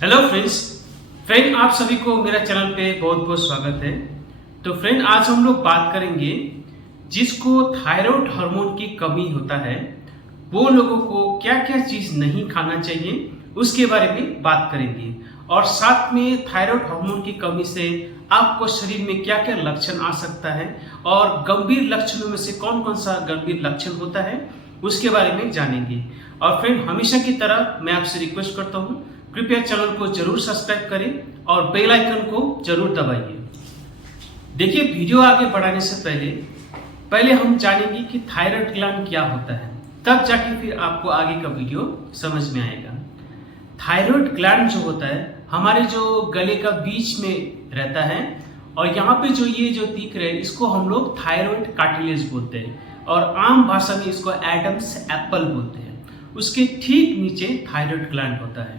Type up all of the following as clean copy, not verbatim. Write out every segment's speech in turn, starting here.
Hello friend आप सभी को मेरा चैनल पे बहुत बहुत स्वागत है। तो फ्रेंड आज हम लोग बात करेंगे जिसको थायराइड हार्मोन की कमी होता है वो लोगों को क्या क्या चीज नहीं खाना चाहिए उसके बारे में बात करेंगे। और साथ में थायराइड हार्मोन की कमी से आपको शरीर में क्या क्या लक्षण आ सकता है और गंभीर लक्षणों में से कौन कौन सा गंभीर लक्षण होता है उसके बारे में जानेंगे। और फ्रेंड हमेशा की तरह मैं आपसे रिक्वेस्ट करता हूँ, कृपया चैनल को जरूर सब्सक्राइब करें और बेल आइकन को जरूर दबाइए। देखिए, वीडियो आगे बढ़ाने से पहले हम जानेंगे कि थायराइड ग्लैंड क्या होता है, तब जाके फिर आपको आगे का वीडियो समझ में आएगा। थायराइड ग्लैंड जो होता है हमारे जो गले का बीच में रहता है और यहाँ पे ये जो दिख रहे हैं इसको हम लोग थायराइड कार्टिलेज बोलते हैं और आम भाषा में इसको एडम्स एप्पल बोलते हैं। उसके ठीक नीचे थायराइड ग्लैंड होता है।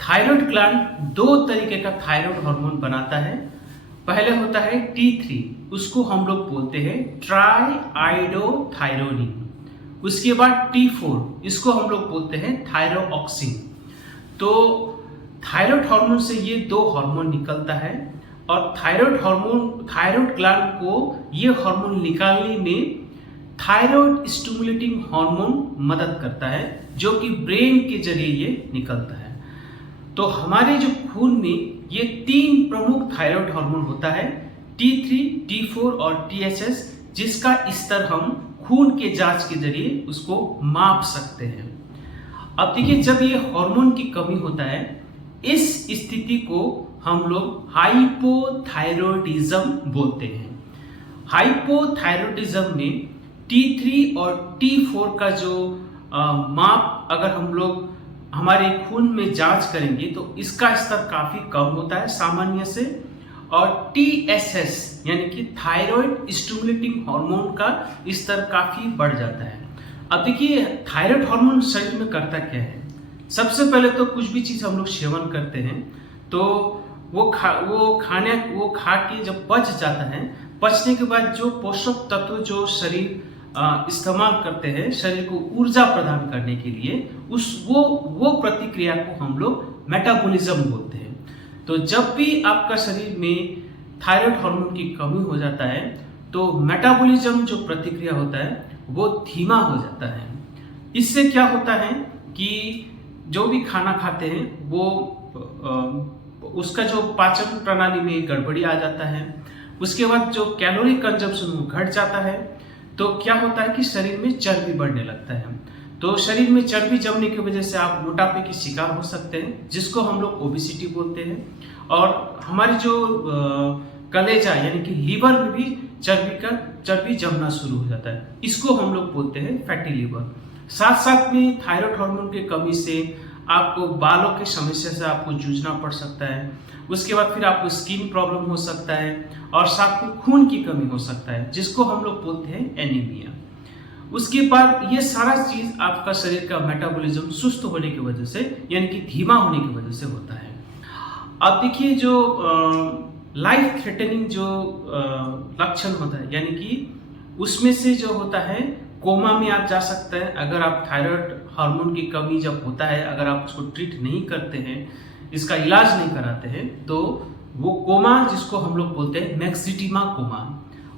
थायराइड ग्लैंड दो तरीके का थायराइड हार्मोन बनाता है। पहले होता है T3, उसको हम लोग बोलते हैं ट्राइआइडोथायरोनिन। उसके बाद T4, इसको हम लोग बोलते हैं थायरोऑक्सिन। तो थायराइड हार्मोन से ये दो हार्मोन निकलता है और थायराइड ग्लैंड को ये हार्मोन निकालने में थायराइड स्टिमुलेटिंग हार्मोन मदद करता है जो कि ब्रेन के जरिए ये निकलता है। तो हमारे जो खून में ये तीन प्रमुख थायराइड हार्मोन होता है, T3, T4 और TSH, जिसका स्तर हम खून के जांच के जरिए उसको माप सकते हैं। अब देखिए, जब ये हार्मोन की कमी होता है इस स्थिति को हम लोग हाइपोथायरॉयडिज्म बोलते हैं। हाइपोथायरॉयडिज्म में T3 और T4 का जो माप अगर हम लोग हमारे खून में जांच करेंगे तो इसका स्तर काफी कम होता है सामान्य से, और TSH यानी कि थायराइड स्टिमुलेटिंग हार्मोन का स्तर काफी बढ़ जाता है। अब देखिए, थायराइड हार्मोन शरीर में करता क्या है। सबसे पहले तो कुछ भी चीज हम लोग सेवन करते हैं तो वो खा के जब पच जाता है, पचने के बाद जो पोषक तत्व जो शरीर इस्तेमाल करते हैं शरीर को ऊर्जा प्रदान करने के लिए, वो प्रतिक्रिया को हम लोग मेटाबॉलिज्म बोलते हैं। तो जब भी आपका शरीर में थायराइड हार्मोन की कमी हो जाता है तो मेटाबॉलिज्म जो प्रतिक्रिया होता है वो धीमा हो जाता है। इससे क्या होता है कि जो भी खाना खाते हैं वो उसका जो पाचन प्रणाली में गड़बड़ी आ जाता है। उसके बाद जो कैलोरी कंजम्पशन वो घट जाता है। तो क्या होता है कि शरीर में चर्बी बढ़ने लगता है। तो शरीर में चर्बी जमने की वजह से आप मोटापे के शिकार हो सकते हैं, जिसको हम लोग ओबेसिटी बोलते हैं। और हमारी जो कलेजा यानी कि लीवर में भी चर्बी जमना शुरू हो जाता है, इसको हम लोग बोलते हैं फैटी लीवर। साथ साथ में थायराइड हार्मोन की कमी से आपको बालों की समस्या से आपको जूझना पड़ सकता है। उसके बाद फिर आपको स्किन प्रॉब्लम हो सकता है और साथ में खून की कमी हो सकता है, जिसको हम लोग बोलते हैं एनीमिया। उसके बाद ये सारा चीज आपका शरीर का मेटाबॉलिज्म सुस्त होने की वजह से यानी कि धीमा होने की वजह से होता है। अब देखिए, जो लाइफ थ्रेटनिंग जो लक्षण होता है यानी कि उसमें से जो होता है कोमा में आप जा सकते हैं। अगर आप थायराइड हार्मोन की कमी जब होता है, अगर आप उसको ट्रीट नहीं करते हैं, इसका इलाज नहीं कराते हैं, तो वो कोमा जिसको हम लोग बोलते हैं मैक्सिटिमा कोमा।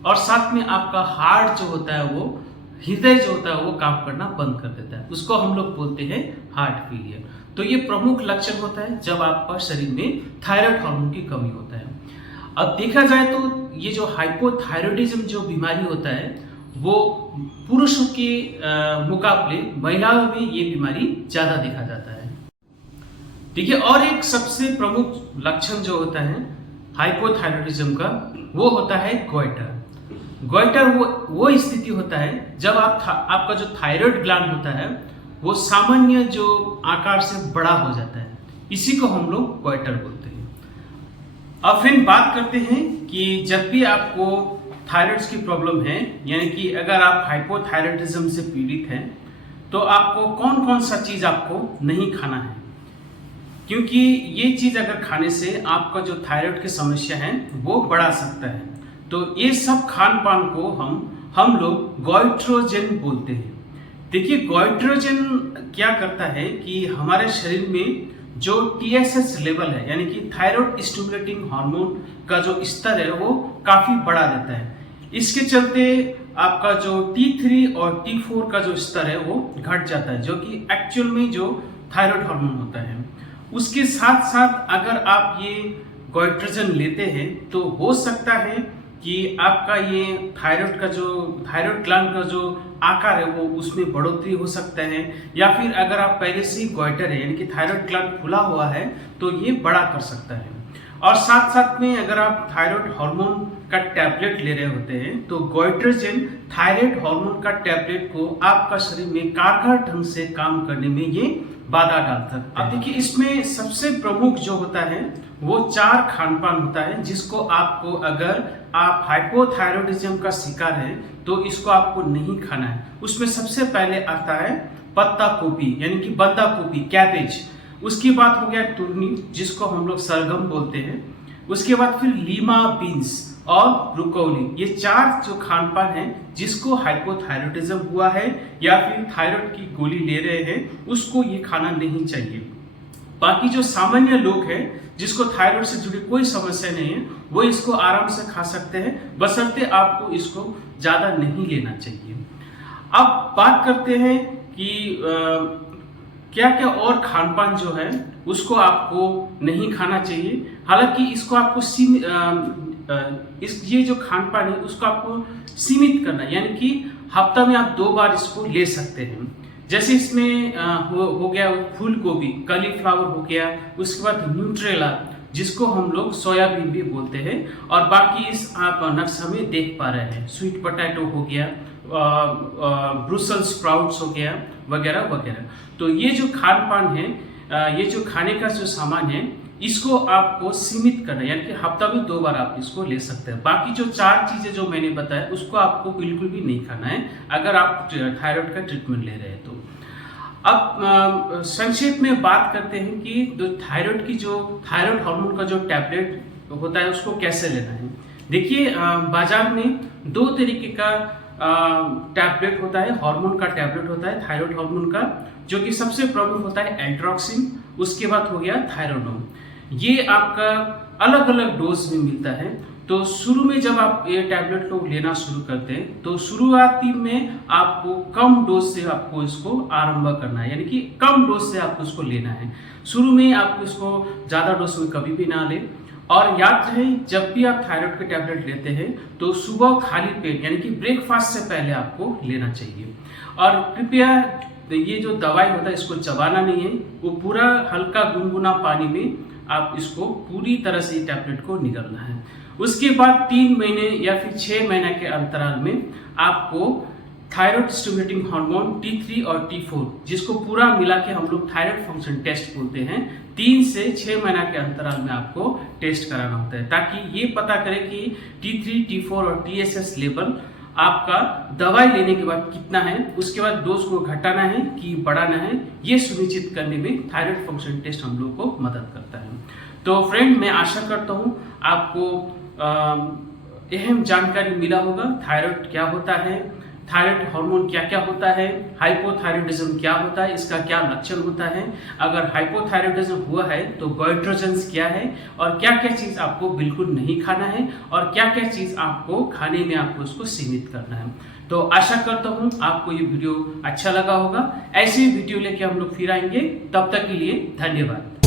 और साथ में आपका हार्ट जो होता है वो हृदय जो होता है वो काम करना बंद कर देता है, उसको हम लोग बोलते हैं हार्ट फेलियर। तो ये प्रमुख लक्षण होता है जब आपका शरीर में थायराइड हार्मोन की कमी होता है। अब देखा जाए तो ये जो हाइपोथायरॉयडिज्म जो बीमारी होता है वो पुरुषों के मुकाबले महिलाओं में ये बीमारी ज्यादा देखा जाता है। देखिए, और एक सबसे प्रमुख लक्षण जो होता है हाइपोथायरॉयडिज्म का वो होता है गोइटर। गोइटर वो स्थिति होता है जब आपका जो थायराइड ग्लैंड होता है वो सामान्य जो आकार से बड़ा हो जाता है, इसी को हम लोग गोइटर बोलते हैं। अब फिर बात करते हैं कि जब भी आपको थायराइड की प्रॉब्लम है यानी कि अगर आप हाइपोथायरॉयडिज्म से पीड़ित हैं तो आपको कौन कौन सा चीज आपको नहीं खाना है, क्योंकि ये चीज अगर खाने से आपका जो थायराइड की समस्या है वो बढ़ा सकता है। तो ये सब खान पान को हम लोग गोइट्रोजन बोलते हैं। देखिए, गोइट्रोजन क्या करता है कि हमारे शरीर में जो TSH लेवल है यानी कि थायराइड स्टिमुलेटिंग हार्मोन का जो स्तर है वो काफी बढ़ा रहता है। इसके चलते आपका जो T3 और T4 का जो स्तर है वो घट जाता है, जो कि एक्चुअल में जो थायराइड हार्मोन होता है। उसके साथ साथ अगर आप ये गोइट्रोजन लेते हैं तो हो सकता है कि आपका ये थायराइड ग्लैंड का जो आकार है वो उसमें बढ़ोतरी हो सकता है, या फिर अगर आप पहले से ही गोइटर है यानी कि थायराइड ग्लैंड खुला हुआ है तो ये बड़ा कर सकता है। और साथ साथ में अगर आप थायराइड हार्मोन का टैबलेट ले रहे होते हैं तो गोइट्रोजन थायराइड हार्मोन का टैबलेट को आपका शरीर में कारगर ढंग से काम करने में ये बाधा डालता है। अब देखिए इसमें सबसे प्रमुख जो होता है वो 4 खान-पान होता है, जिसको आपको अगर आप हाइपोथायरॉयडिज्म का शिकार है तो इसको आपको नहीं खाना है। उसमें सबसे पहले आता है पत्ता गोभी यानी कि बंदा गोभी, कैबेज। उसके बाद हो गया तुरनी जिसको हम लोग सरगम बोलते हैं। उसके बाद फिर लीमा बीन्स और ब्रोकोली। ये 4 जो खान-पान है जिसको हाइपोथायरॉयडिज्म हुआ है या फिर थायराइड की गोली ले रहे हैं उसको ये खाना नहीं चाहिए। बाकी जो सामान्य लोग हैं जिसको थायराइड से जुड़ी कोई समस्या नहीं है वो इसको आराम से खा सकते हैं, बशर्ते आपको इसको ज्यादा नहीं लेना चाहिए। अब बात करते हैं कि क्या क्या और खान-पान जो है उसको आपको नहीं खाना चाहिए। हालांकि इसको आपको ये जो खान-पान है उसको आपको सीमित करना है, यानी कि हफ्ता में आप 2 बार इसको ले सकते हैं। जैसे इसमें हो गया फूल गोभी, कॉलीफ्लावर हो गया, उसके बाद न्यूट्रेला जिसको हम लोग सोयाबीन भी बोलते हैं, और बाकी इस आप नक्शा में देख पा रहे हैं स्वीट पोटैटो हो गया, ब्रुसेल्स स्प्राउट्स हो गया वगैरह वगैरह। तो ये जो खान-पान है, ये जो खाने का जो सामान है इसको आपको सीमित करना है, यानी कि हफ्ता में 2 बार आप इसको ले सकते हैं। बाकी जो 4 चीजें जो मैंने बताया उसको आपको बिल्कुल भी नहीं खाना है अगर आप थायराइड का ट्रीटमेंट ले रहे हैं तो। अब संक्षेप में बात करते हैं कि जो थायराइड हार्मोन का जो टैबलेट होता है उसको कैसे लेना है। देखिए बाजार में 2 तरीके का टैबलेट होता है, हार्मोन का टैबलेट होता है थायराइड हार्मोन का, जो कि सबसे प्रमुख होता है एल्ट्रोक्सिन, उसके बाद हो गया थायरोनोम। ये आपका अलग अलग डोज में मिलता है। तो शुरू में जब आप ये टैबलेट को लेना शुरू करते हैं तो शुरुआती में आपको कम डोज से आपको इसको आरंभ करना है, यानी कि कम डोज से आपको इसको लेना है। शुरू में आपको इसको ज़्यादा डोज में कभी भी ना लें। और याद रहे जब भी आप थायराइड के टैबलेट लेते हैं तो सुबह खाली पेट यानी कि ब्रेकफास्ट से पहले आपको लेना चाहिए। और कृपया ये जो दवाई होता है इसको चबाना नहीं है, वो पूरा हल्का गुनगुना पानी में आप इसको पूरी तरह से टैबलेट को निगलना है। उसके बाद 3 महीने या फिर 6 महीने के अंतराल में आपको थायराइड स्टिमुलेटिंग हार्मोन T3 और T4 जिसको पूरा मिला के हम लोग थायराइड फंक्शन टेस्ट बोलते हैं, 3 से 6 महीना के अंतराल में आपको टेस्ट कराना होता है, ताकि ये पता करें कि T3, T4 और TSH लेवल आपका दवाई लेने के बाद कितना है, उसके बाद डोज को घटाना है कि बढ़ाना है, ये सुनिश्चित करने में थायराइड फंक्शन टेस्ट हम लोग को मदद करता है। तो फ्रेंड, मैं आशा करता हूँ आपको अहम जानकारी मिला होगा। थायराइड क्या होता है, थायराइड हार्मोन क्या क्या होता है, हाइपोथायरॉयडिज्म क्या होता है, इसका क्या लक्षण होता है, अगर हाइपोथायरॉयडिज्म हुआ है तो गोइट्रोजेंस क्या है, और क्या क्या चीज़ आपको बिल्कुल नहीं खाना है, और क्या क्या चीज़ आपको खाने में आपको उसको सीमित करना है। तो आशा करता हूँ आपको ये वीडियो अच्छा लगा होगा। ऐसे वीडियो लेके हम लोग फिर आएंगे, तब तक के लिए धन्यवाद।